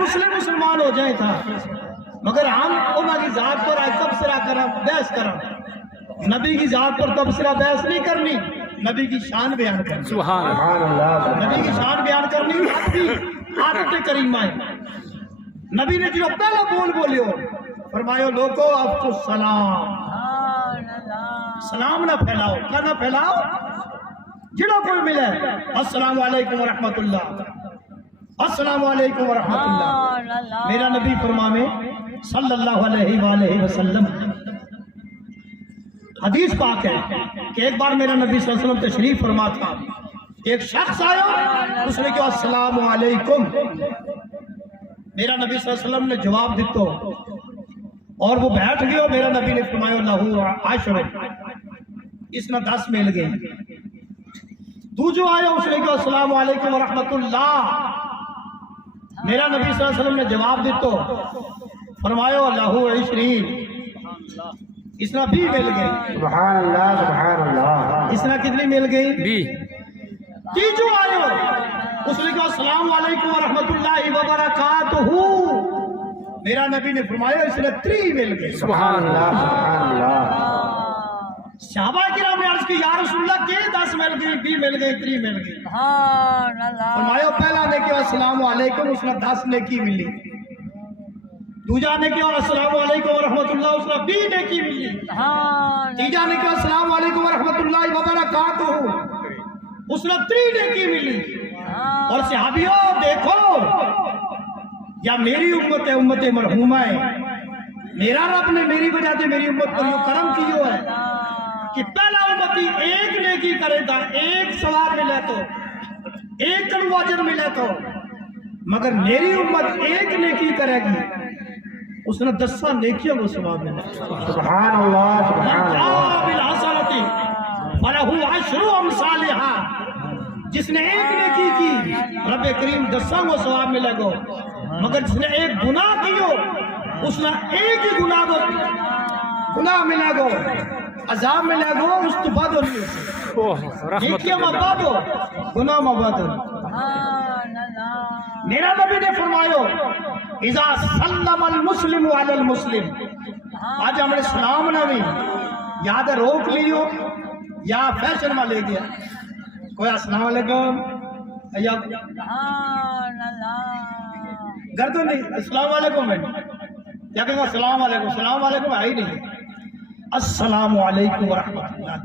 مسلم مسلمان ہو جائیں تھا مگر ہم انہوں کی ذات پر آج تبصرہ کریں بحث کریں نبی کی ذات پر تبصرہ بحث نہیں کرنی نبی کی شان بیان کرنی سبحان اللہ نبی کی شان بیان کرنی اپنی عادت کریمہ ہے نبی نے جو پہلا بول بولیو فرمایا لوگو آپ کو سلام سلام نہ پھیلاؤ کیا نہ پھیلاؤ جڑا کوئی ملے السلام علیکم ورحمت اللہ السلام علیکم ورحمت اللہ میرا نبی فرماوے صلی اللہ علیہ وآلہ وسلم حدیث پاک ہے کہ ایک بار میرا نبی صلی اللہ علیہ وسلم تشریف فرما تھا ایک شخص آیا اس نے کہا السلام علیکم میرا نبی صلی اللہ علیہ وسلم نے جواب دیتا اور وہ بیٹھ گیا میرا نبی نے فرمایا لہو عشر اس نے 10 مل گئی تو جو آیا اس نے کہا السلام علیکم ورحمت اللہ میرا نبی صلی اللہ علیہ وسلم نے جواب دیتا فرمایا لہو 20 اس نے 20 مل گئی سبحان اللہ سبحان اللہ اس نے کتنی مل گئی بھی تیجو آئے اس نے کہا السلام علیکم ورحمت اللہ وبرکاتہ میرا نبی نے فرمایا اس نے 3 مل گئی سبحان اللہ سبحان اللہ صحابہ کرام نے عرض کی یا رسول اللہ کہ 10 مل گئی 20 مل گئی 3 مل گئی فرمایا پہلا نے کہا السلام علیکم اس نے 10 نیکی ملی دوجا نے کہا السلام علیکم ورحمت اللہ اس نے 20 نیکی ملی تیجا نے کہا السلام علیکم ورحمت اللہ وبرکاتہ اس نے 3 نیکی ملی اور صحابیوں دیکھو یا میری امت ہے امت مرحومہ ہے میرا رب نے میری وجہ سے میری امت پر یہ کرم کیوں ہے کہ پہلا امتی ایک نیکی کرے گا ایک ثواب ملے تو ایک کلو اجر ملے تو مگر میری امت ایک نیکی کرے گی اس نے 10 نیکیوں کو ثواب ملے سبحان اللہ سبحان اللہ بالحسنتی فلہ عشر امثالھا جس نے ایک نیکی کی رب کریم 10 کو ثواب ملے گا مگر جس نے ایک گناہ کیو اس نے ایک ہی گناہ ملے گا عذاب ملے گا اس تو بعد نہیں نیکیاں مباد ہو گناہ مباد ہو میرا نبی نے فرمایا اذا سلم المسلم علی المسلم آج ہم نے سلام نہ بھی یاد ہے روک لیو یا فیشن میں لے گیا کوئی السلام علیکم یا گردن نہیں السلام علیکم میں یا کہیں گا السلام علیکم ہے ہی نہیں السلام علیکم ورحمت اللہ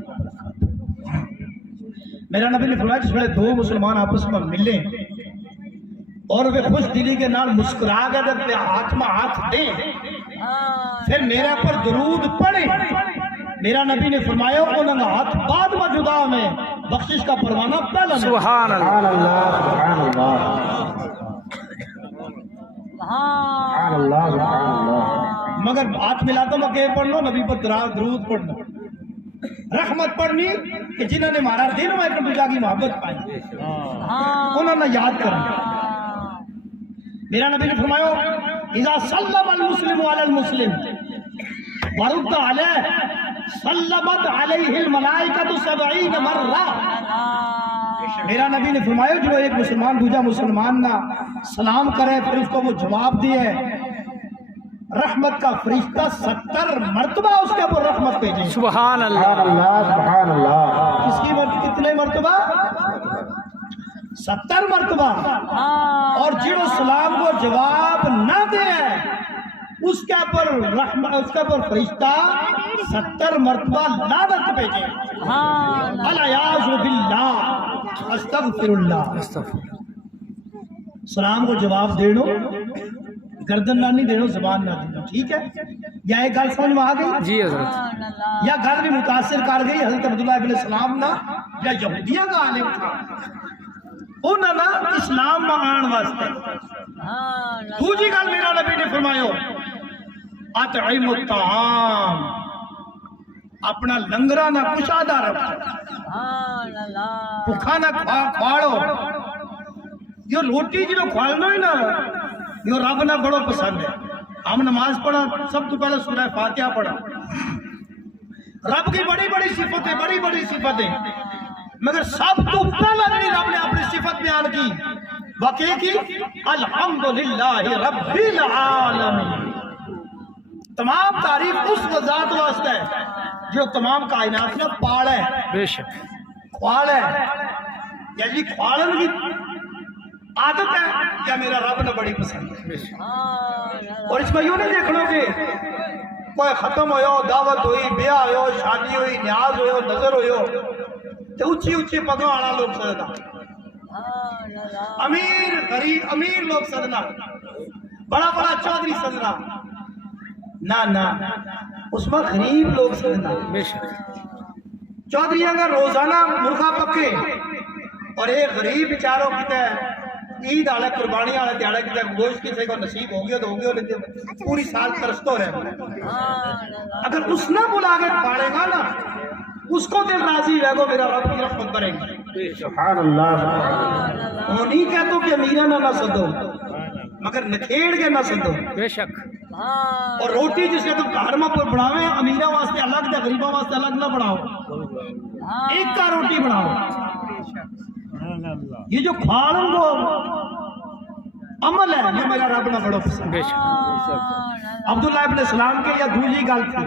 میرا نبی نے فرمایا جس میں 2 مسلمان آپس میں ملیں اور وہ خوش دلی کے نال مسکرا کر اپنے ہاتھ میں ہاتھ دیں پھر میرے پر درود پڑھیں میرا نبی نے فرمایا انہوں نے ہاتھ بعد میں جدا میں بخشش کا پروانہ پہلا سبحان اللہ سبحان اللہ سبحان اللہ سبحان اللہ مگر ہاتھ ملاتا میں کہ پڑھ لو نبی پر درود پڑھنا رحمت پڑھنی کہ جنہوں نے ہمارا دل میں ایک دوسرے کی محبت پائی انہوں نے یاد کرنا میرا نبی نے فرمایا اذا سلم المسلم علی المسلم ورد علیہ سلمت علیہ الملائکۃ 70 مرہ میرا نبی نے فرمایا جو ایک مسلمان دوجا مسلمان نہ سلام کرے پھر اس کو وہ جواب دیے رحمت کا فرشتہ 70 مرتبہ اس کے اوپر رحمت بھیجیں سبحان اللہ سبحان اللہ کس کی کتنے مرتبہ 70 مرتبہ اور جنہوں سلام کو جواب نہ دے اس کے اوپر فرشتہ 70 مرتبہ لعنت بھیجیں الیاذ باللہ استغفر اللہ سلام کو جواب دینا گردن نہ نہیں دینا زبان نہ دینا ٹھیک ہے یا ایک گل سمجھ میں آ گئی جی حضرت یا گل بھی متاثر کر گئی حضرت عبداللہ ابن السلام نہ یا یہودیہ کا عالم تھا انہوں نے اسلام میں آن واسطے دوسری گل میرا نبی نے فرمایا اطعم الطعام اپنا لنگرا نہ کشادہ رکھ بھوکا نہ کھواڑو یہ روٹی جو کھوالنا ہے نا یہ رب نہ بڑو پسند ہے ہم نماز پڑھا سب تو پہلے سورہ فاتحہ پڑھا رب کی بڑی بڑی صفتیں مگر سب تو پہلے رب نے اپنی صفت بیان کی واقعے کی الحمدللہ رب العالمین، تمام تعریف اس ذات واسطے ہے جو تمام کائنات میں پاڑ ہے، بے شک کھوال ہے، یا جی کھوالن کی عادت ہے یا میرا رب نے بڑی پسند ہے۔ بے شک اور اس میں یوں نہیں دیکھ لو کہ کوئی ختم ہوئے ہو، دعوت ہوئی، بیاہ ہوئے ہو، شادی ہوئی، نیاز ہوئے ہو، نظر ہوئے ہو تو اچھی اچھی پگوں والا لوگ سجدہ، امیر غریب امیر لوگ سجدہ، بڑا بڑا چودھری سجدہ، نہ نہ اس میں غریب لوگ سجدہ۔ بے شک چودھریوں کا روزانہ مرغا پکے اور ایک غریب بیچاروں کی عید والے قربانی والے دیہڑے کی گوشت کسی کو نصیب ہو گیا تو ہو گیا، نہیں پوری سال ترستے رہے۔ اگر اس نہ بلا کے پاڑے گا نا، اس کو دل راضی رہے گا، میرا رب کی رحمت کرے گی۔ سبحان اللہ سبحان اللہ۔ وہ نہیں کہتا کہ امیرہ نہ سدو، مگر نکھیڑ کے نہ سدو۔ بے شک اور روٹی جس نے تم گھر میں پر بڑھاوے، امیرہ واسطے الگ دے، غریبوں واسطے الگ نہ بڑھاؤ، ایک کا روٹی بڑھاؤ۔ یہ جو کھاڑوں کو عمل ہے یہ میرا رب نہ بڑو پسند۔ بے شک عبداللہ ابن اسلام کے یا دوسری گل تھی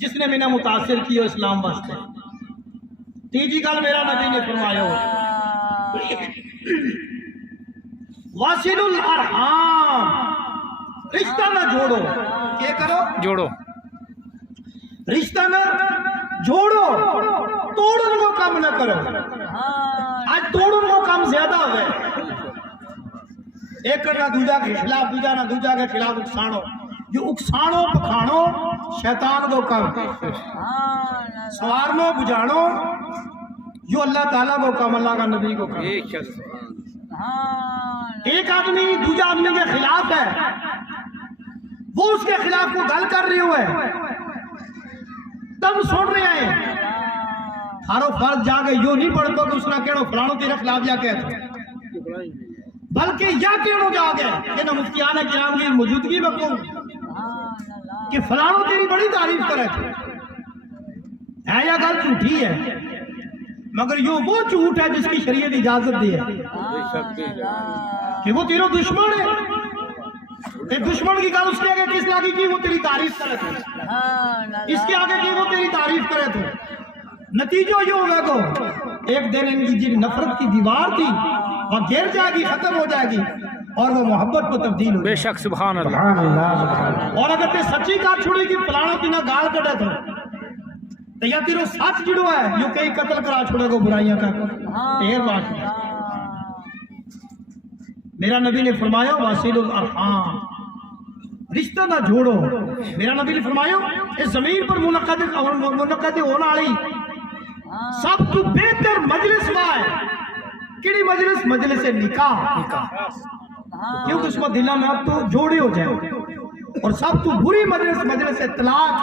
جس نے میں نے متاثر کی اسلام واسطے۔ تیجی گل میرا نبی نے فرمایا واصل الارحام، رشتہ نہ جوڑو، کیا کرو؟ جوڑو، رشتہ نہ جوڑو، توڑن کو کام نہ کرو۔ آج توڑن کو کام زیادہ ہو گئے، ایک نہ دوجا کے خلاف دوجا نہ دوجا کے خلاف اکسانو، جو اکسانو پکھانو شیطان کو کام، سوارنو بجانو جو اللہ تعالیٰ کو کام، اللہ کا نبی کو کام۔ بے شک ایک آدمی دوجا آدمی کے خلاف ہے، وہ اس کے خلاف کو گل کر رہے ہوئے تم سن رہے ہیں، ہارو فرض جا کے یوں نہیں پڑھتا کہ اس نے کہڑو فلانو تیرے خلاف جا کے بلکہ یا کہڑو جا گئے کہ نہ مفتیان کرام کی موجودگی میں کہوں کہ فلانو تیری بڑی تعریف کرے تھے، ہے یا گل جھوٹی ہے، مگر یہ وہ جھوٹ ہے جس کی شریعت اجازت دی ہے کہ وہ تیرا دشمن ہے، ایک دشمن کی گل اس کے آگے کس لگی کی وہ تیری تعریف کرے تھے، اس کے آگے کی وہ تیری تعریف کرے تھے، نتیجہ یہ ہوگا کو ایک دن ان کی جو نفرت کی دیوار تھی وہ گر جائے گی، ختم ہو جائے گی اور وہ محبت کو تبدیل ہو بے شک سبحان اللہ سبحان اللہ سبحان اللہ۔ اور اگر تے سچی کا چھوڑے گی پلانا تینا گال کٹے تھے تو یا تیرو سچ جڑو ہے جو کئی قتل کرا چھوڑے کو برائیاں کا تیر بات ہے۔ میرا نبی نے فرمایا واصل الارحام، رشتہ نہ جوڑو۔ میرا نبی نے فرمایا اس زمین پر منعقد ہونے والی سب تو بہتر مجلس ہے کیڑی مجلس؟ مجلس نکاح، کیونکہ اس میں دلوں میں اب تو جوڑے ہو جائے، اور سب تو بری مجلس مجلس طلاق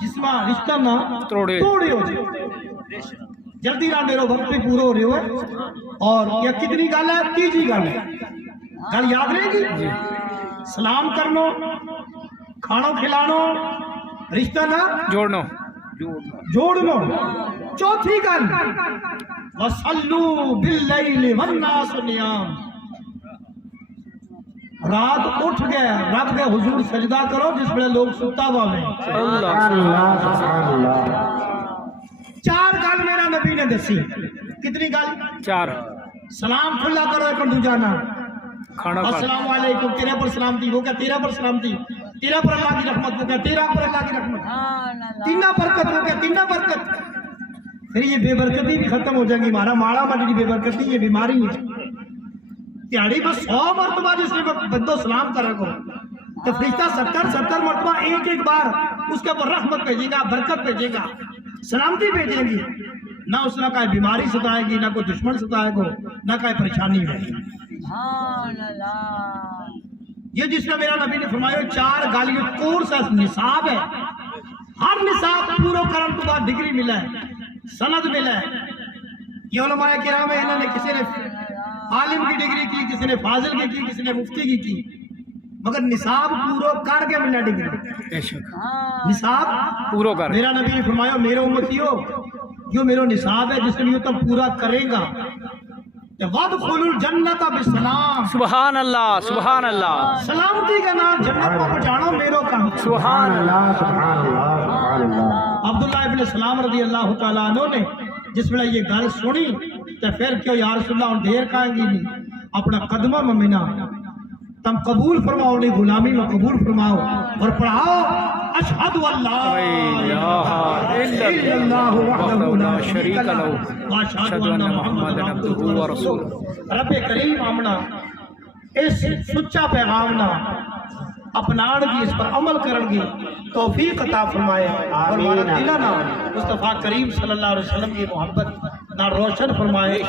جس میں رشتہ نہ توڑے ہو جائے۔ جلدی نہ میرے وقت پہ پورا ہو رہے ہوئے، اور یہ کتنی گل ہے؟ تیجی گل ہے، گل یاد رہے گی؟ سلام کرنو، کھانو کھلانو، رشتہ نہ جوڑنو، جوڑنو۔ چوتھی گل وَصَلُّوا بِاللَّيْلِ وَالنَّاسُ نِيَامٌ، رات اٹھ گئے رب کے حضور سجدہ کرو جس میں لوگ ستا ہوا میں۔ سبحان اللہ سبحان اللہ۔ چار گل میرا نبی نے دسی، کتنی گل؟ چار۔ سلام کھلا کرو ایک دوجا نہ، کھانا کھا، السلام علیکم، تیرے پر سلامتی، وہ کہ تیرے پر سلامتی، تیرے پر اللہ کی رحمت، وہ کہ تیرا پر اللہ کی رحمت، تینہ برکت، وہ کہ تینہ برکت۔ پھر یہ بے برکتی بھی ختم ہو جائے گی، ہمارا ماڑا مجھے بے برکتی، یہ بیماری ہے تیاری بس 100 مرتبہ جس نے بندو سلام کرے گو تو فرشتہ 70 مرتبہ ایک ایک بار اس کے اوپر رحمت بھیجے گا، برکت بھیجے گا، سلامتی بھیجے گی، نہ اس نے کوئی بیماری ستائے گی، نہ کوئی دشمن ستائے گو، نہ کوئی پریشانی ہے۔ یہ جس نے میرا نبی نے فرمایا چار گالی کورس ہے، نصاب ہے، ہر نصاب پورا کرن تو بعد ڈگری ملا ہے، سند ملا ہے۔ یہ علماء کرام ہے، انہوں نے کسی نے عالم کی ڈگری کی، کسی نے فاضل کی کی، کسی نے مفتی کی، مگر نصاب پورا کر کے ملا ڈگری، نصاب پورا کر۔ میرا نبی نے فرمایا میرے امتیو جو میرا نصاب ہے جس نے تم پورا کرے گا کہ وَادْخُلُوا الْجَنَّةَ بِالسَّلَامِ، سبحان اللہ سبحان اللہ سلامتی کا نام جنت کو پہنچانا میرو کام۔ سبحان اللہ سبحان اللہ سبحان اللہ عبداللہ ابن سلام رضی اللہ تعالیٰ عنہ نے جس میں یہ گل سنی تو پھر کیوں یا رسول اللہ دیر کہیں گی نہیں، اپنا قدمہ ممنا تم قبول فرماؤ، نہیں غلامی میں قبول فرماؤ اور پڑھاؤ اشہد اللہ الہ الا اللہ وحدہ لا شریک لہ واشہد ان محمد عبدہ ورسولہ۔ رب کریم آمنا اس سچا پیغام نہ اپنان گی، اس پر عمل کرن گی توفیق عطا فرمائے اور ہمارا دلہ نہ مصطفیٰ کریم صلی اللہ علیہ وسلم کی محبت نہ روشن فرمائے۔